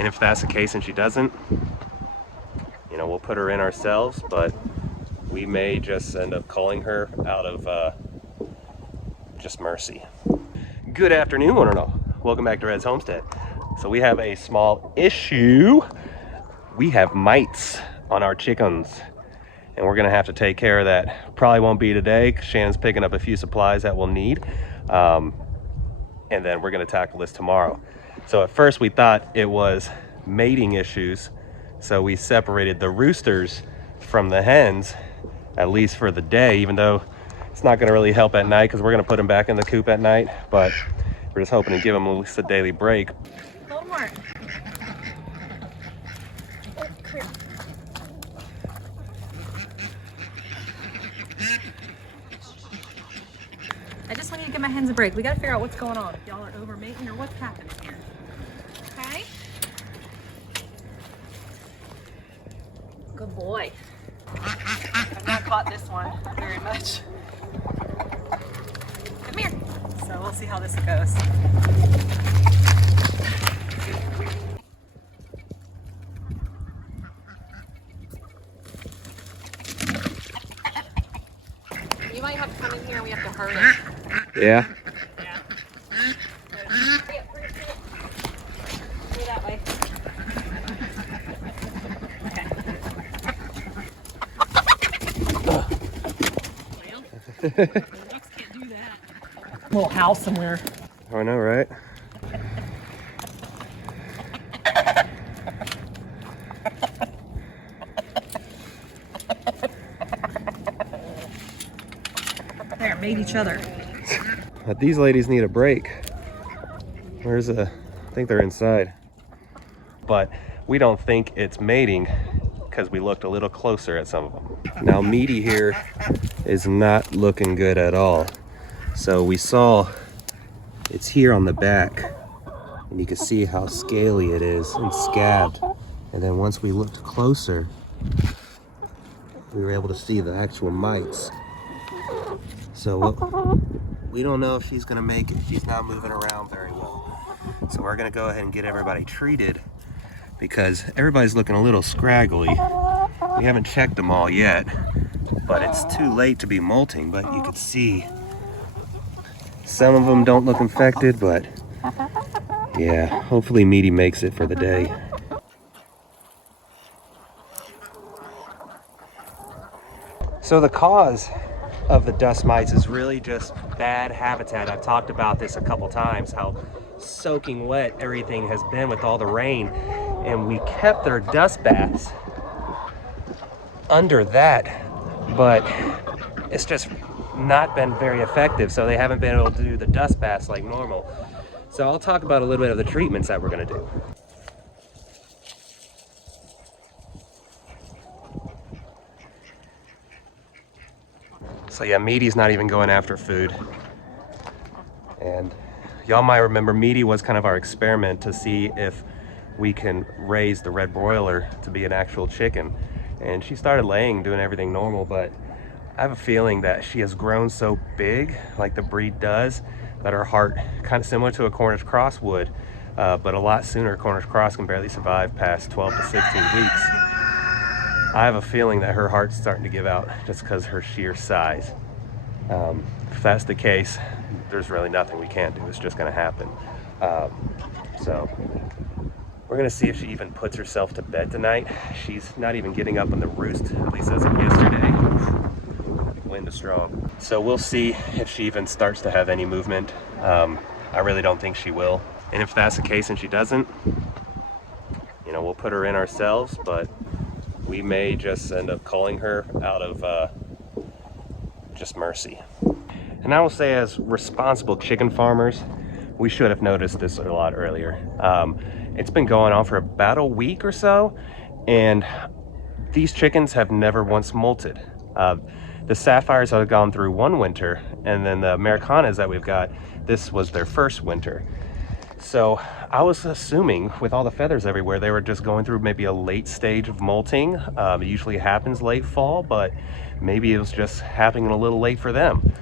And if that's the case and she doesn't, you know, we'll put her in ourselves, but we may just end up calling her out of just mercy. Good afternoon, one and all. Welcome back to Red's Homestead. So we have a small issue. We have mites on our chickens, and we're gonna have to take care of that. Probably won't be today, because Shannon's picking up a few supplies that we'll need. And then we're gonna tackle this tomorrow. So at first we thought it was mating issues. So we separated the roosters from the hens, at least for the day, even though it's not gonna really help at night because we're gonna put them back in the coop at night. But we're just hoping to give them at least a daily break. A little more. Oh, crap. I just want you to give my hens a break. We gotta figure out what's going on. If y'all are over mating or what's happening here. Okay? Good boy. I've not caught this one very much. Come here. So we'll see how this goes. You might have to come in here and we have to hurry. Yeah. Yeah. Hurry up. Go that way. Okay. Well, the ducks can't do that. Little house somewhere. I know, right? There, made each other. But these ladies need a break. I think they're inside. But we don't think it's mating because we looked a little closer at some of them. Now Mite here is not looking good at all. So we saw it's here on the back, and you can see how scaly it is and scabbed. And then once we looked closer, we were able to see the actual mites. So we don't know if she's gonna make it. She's not moving around very well. So we're gonna go ahead and get everybody treated because everybody's looking a little scraggly. We haven't checked them all yet, but it's too late to be molting. But you can see some of them don't look infected, but yeah, hopefully Mite makes it for the day. So the cause of the dust mites is really just bad habitat. I've talked about this a couple times, how soaking wet everything has been with all the rain, and we kept their dust baths under that, but it's just not been very effective, so they haven't been able to do the dust baths like normal. So I'll talk about a little bit of the treatments that we're going to do. So yeah, Mite's not even going after food. And y'all might remember Mite was kind of our experiment to see if we can raise the red broiler to be an actual chicken. And she started laying, doing everything normal, but I have a feeling that she has grown so big, like the breed does, that her heart, kind of similar to a Cornish cross would, but a lot sooner. Cornish cross can barely survive past 12 to 16 weeks. I have a feeling that her heart's starting to give out just because her sheer size. If that's the case, there's really nothing we can do. It's just going to happen. So we're going to see if she even puts herself to bed tonight. She's not even getting up on the roost, at least as of yesterday. Wind is strong. So we'll see if she even starts to have any movement. I really don't think she will. And if that's the case and she doesn't, you know, we'll put her in ourselves, but we may just end up calling her out of just mercy. And I will say, as responsible chicken farmers, we should have noticed this a lot earlier. It's been going on for about a week or so, and these chickens have never once molted. The Sapphires have gone through one winter, and then the Americanas that we've got, this was their first winter. So I was assuming with all the feathers everywhere, they were just going through maybe a late stage of molting. It usually happens late fall, but maybe it was just happening a little late for them.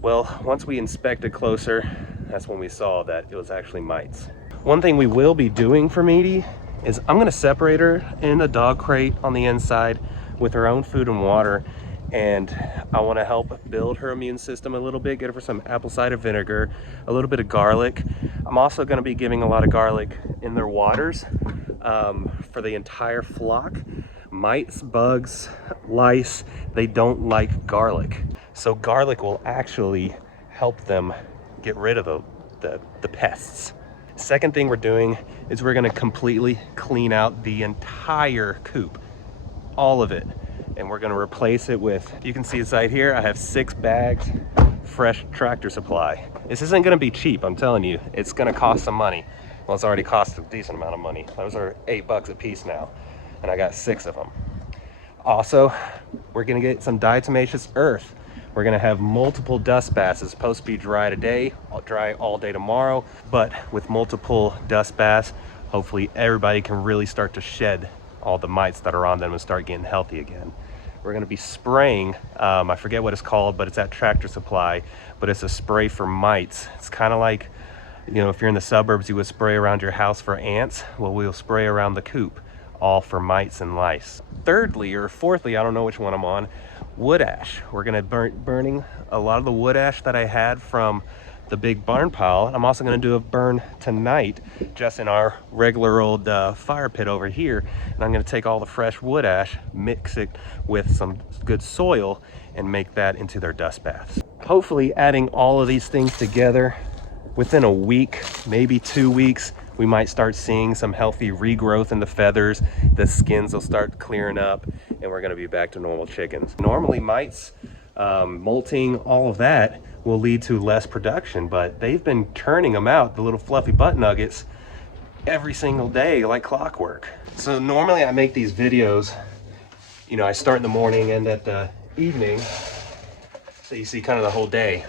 Well, once we inspected closer, that's when we saw that it was actually mites. One thing we will be doing for Meaty is I'm gonna separate her in a dog crate on the inside with her own food and water. And I wanna help build her immune system a little bit, get her some apple cider vinegar, a little bit of garlic. I'm also gonna be giving a lot of garlic in their waters for the entire flock. Mites, bugs, lice, they don't like garlic. So garlic will actually help them get rid of the pests. Second thing we're doing is we're gonna completely clean out the entire coop, all of it. And we're gonna replace it with, you can see inside here, I have 6 bags, fresh tractor supply. This isn't gonna be cheap, I'm telling you. It's gonna cost some money. Well, it's already cost a decent amount of money. Those are $8 a piece now, and I got 6 of them. Also, we're gonna get some diatomaceous earth. We're gonna have multiple dust baths. It's supposed to be dry today, dry all day tomorrow, but with multiple dust baths, hopefully everybody can really start to shed all the mites that are on them and start getting healthy again. We're gonna be spraying, I forget what it's called, but it's at Tractor Supply, but it's a spray for mites. It's kind of like, you know, if you're in the suburbs, you would spray around your house for ants. Well, we'll spray around the coop, all for mites and lice. Thirdly, or fourthly, I don't know which one I'm on, wood ash. We're gonna burning a lot of the wood ash that I had from the big barn pile. I'm also gonna do a burn tonight just in our regular old fire pit over here. And I'm gonna take all the fresh wood ash, mix it with some good soil, and make that into their dust baths. Hopefully adding all of these things together within a week, maybe 2 weeks, we might start seeing some healthy regrowth in the feathers. The skins will start clearing up, and we're gonna be back to normal chickens. Normally mites, molting, all of that will lead to less production, but they've been turning them out, the little fluffy butt nuggets, every single day like clockwork. So normally I make these videos, you know, I start in the morning, end at the evening, so you see kind of the whole day.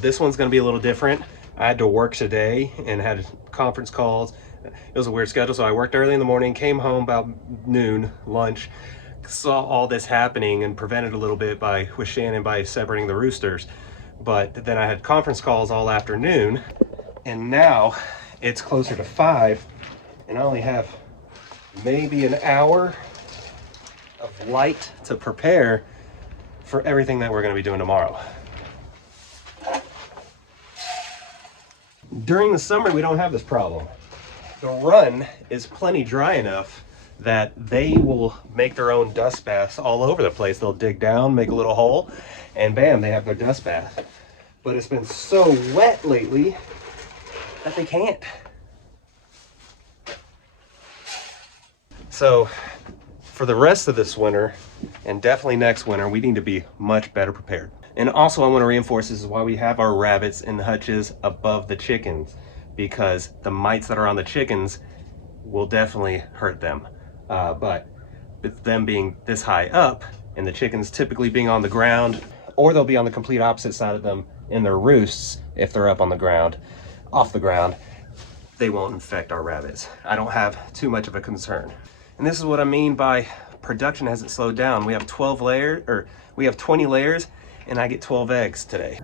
This one's gonna be a little different. I had to work today and had conference calls. It was a weird schedule, so I worked early in the morning, came home about noon, lunch, saw all this happening and prevented a little bit with Shannon by separating the roosters. But then I had conference calls all afternoon, and now it's closer to 5, and I only have maybe an hour of light to prepare for everything that we're gonna be doing tomorrow. During the summer, we don't have this problem. The run is plenty dry enough that they will make their own dust baths all over the place. They'll dig down, make a little hole, and bam, they have their dust bath. But it's been so wet lately that they can't. So for the rest of this winter, and definitely next winter, we need to be much better prepared. And also I want to reinforce, this is why we have our rabbits in hutches above the chickens, because the mites that are on the chickens will definitely hurt them. But with them being this high up and the chickens typically being on the ground, or they'll be on the complete opposite side of them in their roosts if they're up on the ground, off the ground, they won't infect our rabbits. I don't have too much of a concern. And this is what I mean by production hasn't slowed down. We have 12 layers, or we have 20 layers, and I get 12 eggs today.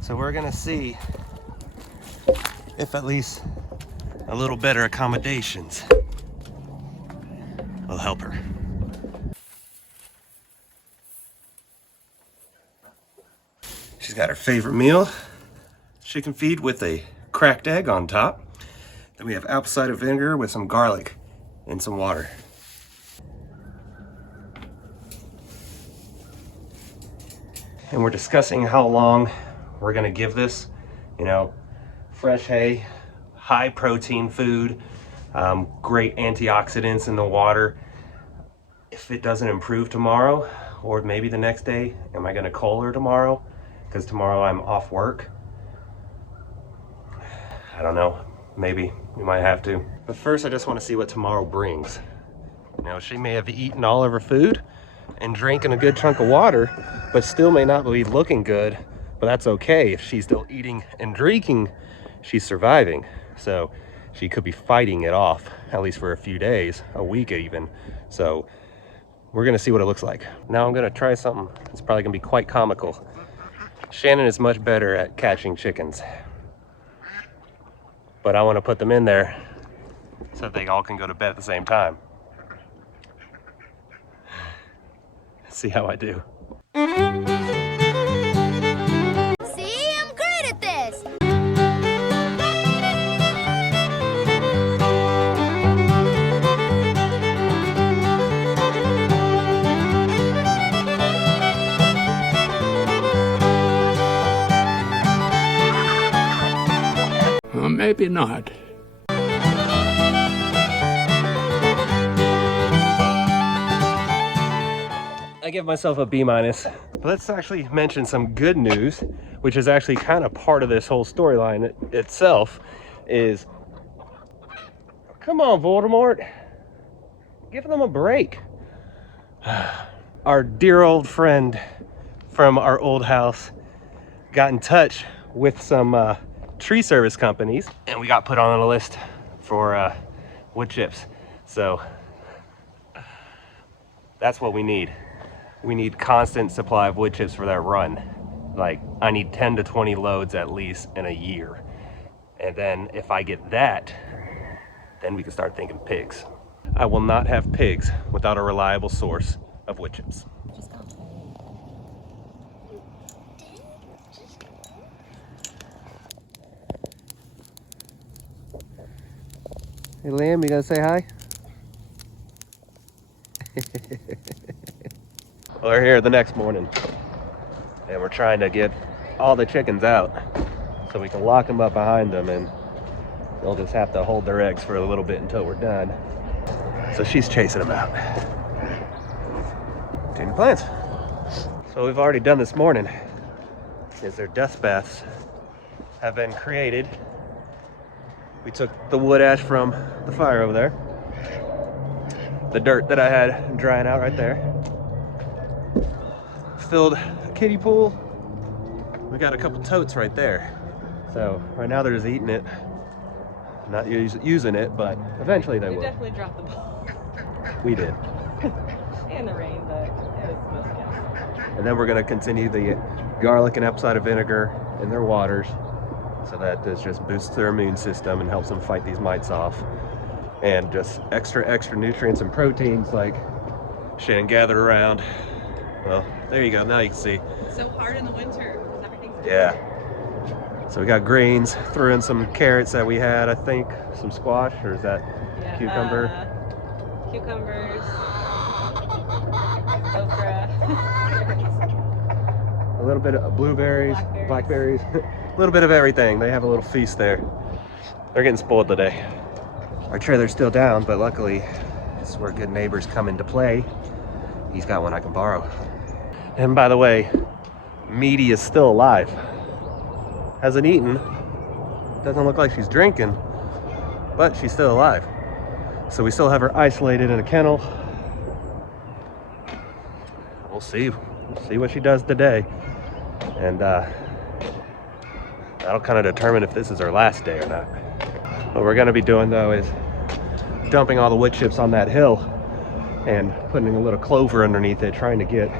So we're gonna see if at least a little better accommodations will help her. She's got her favorite meal, chicken feed with a cracked egg on top. Then we have apple cider vinegar with some garlic and some water. And we're discussing how long we're gonna give this. You know, fresh hay, high protein food, great antioxidants in the water. If it doesn't improve tomorrow, or maybe the next day, am I gonna cull her tomorrow? Because tomorrow I'm off work. I don't know, maybe we might have to. But first I just wanna see what tomorrow brings. You know, she may have eaten all of her food and drinking a good chunk of water, but still may not be looking good But that's okay. If she's still eating and drinking, she's surviving. So she could be fighting it off, at least for a few days, a week even. So we're gonna see what it looks like. Now I'm gonna try something. It's probably gonna be quite comical. Shannon is much better at catching chickens, but I wanna put them in there so that they all can go to bed at the same time. See how I do. See, I'm great at this. Maybe not. I give myself a B-. Let's actually mention some good news, which is actually kind of part of this whole storyline itself, is, come on, Voldemort, give them a break. Our dear old friend from our old house got in touch with some tree service companies, and we got put on a list for wood chips. So that's what we need. We need constant supply of wood chips for that run. Like, I need 10 to 20 loads at least in a year. And then if I get that, then we can start thinking pigs. I will not have pigs without a reliable source of wood chips. Hey Liam, you gonna say hi? Well, we're here the next morning, and we're trying to get all the chickens out so we can lock them up behind them, and they'll just have to hold their eggs for a little bit until we're done. So she's chasing them out. Changing plans. So we've already done this morning is their dust baths have been created. We took the wood ash from the fire over there, the dirt that I had drying out right there, filled a kiddie pool. We got a couple totes right there. So right now they're just eating it, not using it, but eventually they will. You definitely dropped the ball. We did. And the rain, but it was mostly. And then we're gonna continue the garlic and apple cider vinegar in their waters, so that this just boosts their immune system and helps them fight these mites off. And just extra nutrients and proteins like Shannon gathered around. Well, there you go, now you can see. It's so hard in the winter. Everything's Yeah. So we got greens, threw in some carrots that we had, I think, some squash, or is that cucumber? Cucumbers, okra, A little bit of blueberries, blackberries, a little bit of everything. They have a little feast there. They're getting spoiled today. Our trailer's still down, but luckily this is where good neighbors come into play. He's got one I can borrow. And by the way, Mite is still alive. Hasn't eaten. Doesn't look like she's drinking, but she's still alive. So we still have her isolated in a kennel. We'll see. We'll see what she does today. And that'll kind of determine if this is her last day or not. What we're gonna be doing though is dumping all the wood chips on that hill and putting a little clover underneath it, trying to get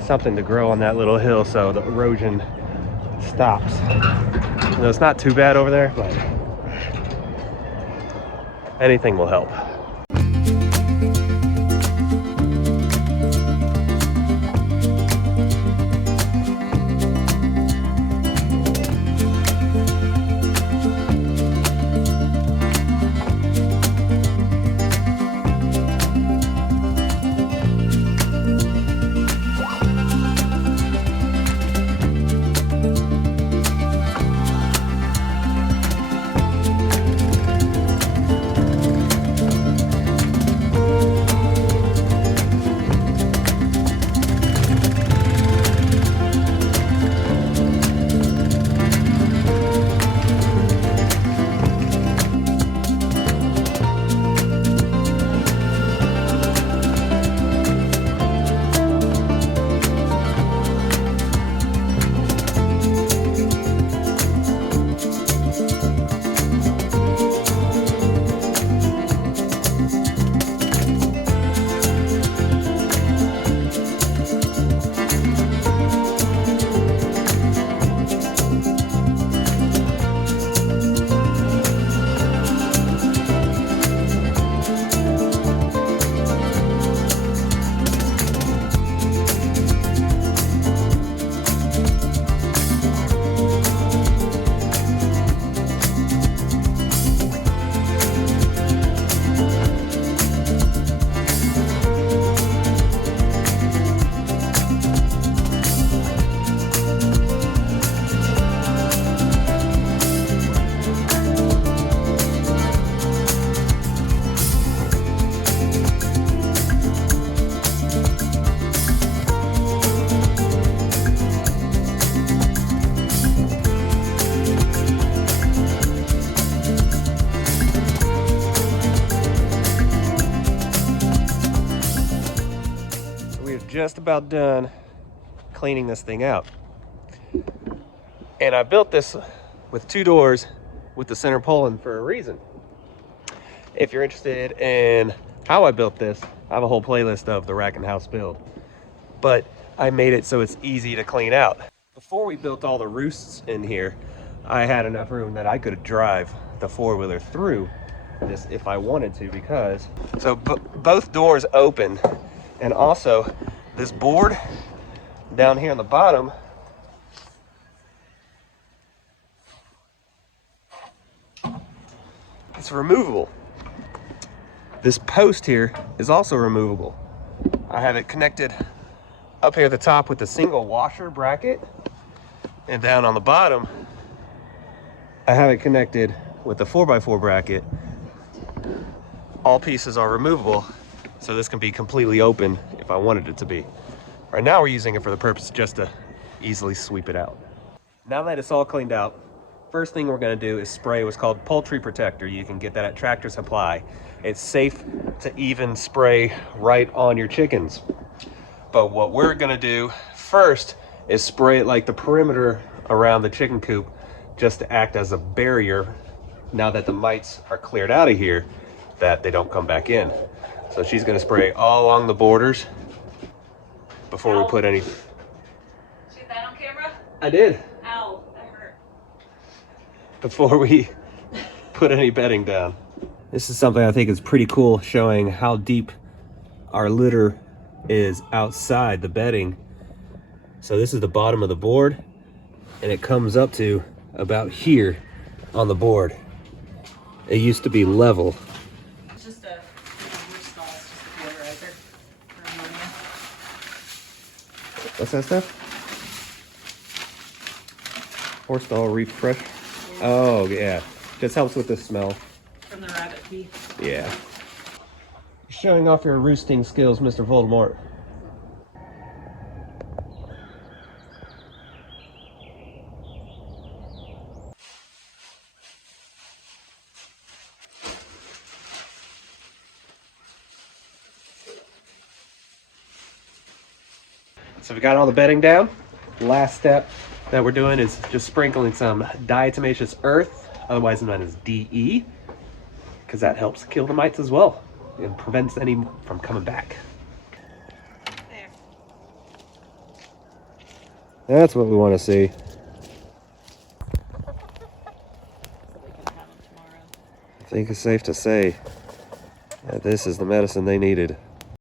something to grow on that little hill so the erosion stops. You know, it's not too bad over there, but anything will help. just about done cleaning this thing out. And I built this with 2 doors with the center pulling for a reason. If you're interested in how I built this, I have a whole playlist of the rack and house build. But I made it so it's easy to clean out. Before we built all the roosts in here, I had enough room that I could drive the 4-wheeler through this if I wanted to, because so both doors open, and also this board down here on the bottom it's removable. This post here is also removable. I have it connected up here at the top with a single washer bracket, and down on the bottom I have it connected with a 4x4 bracket. All pieces are removable, so this can be completely open if I wanted it to be. Right now we're using it for the purpose just to easily sweep it out. Now that it's all cleaned out, first thing we're going to do is spray what's called poultry protector. You can get that at Tractor Supply. It's safe to even spray right on your chickens. But what we're going to do first is spray it like the perimeter around the chicken coop, just to act as a barrier now that the mites are cleared out of here, that they don't come back in. So she's going to spray all along the borders before we put any. Shoot that on camera? I did. Ow, that hurt. Before we put any bedding down. This is something I think is pretty cool, showing how deep our litter is outside the bedding. So this is the bottom of the board, and it comes up to about here on the board. It used to be level. It's just a roost stall, it's just a deodorizer for ammonia. What's that stuff? Horse stall refresh. Oh yeah, just helps with the smell. From the rabbit pee. Yeah. Showing off your roosting skills, Mr. Voldemort. So we got all the bedding down. Last step that we're doing is just sprinkling some diatomaceous earth, otherwise known as DE, because that helps kill the mites as well and prevents any from coming back. There. That's what we want to see. So we can have them tomorrow. I think it's safe to say that this is the medicine they needed.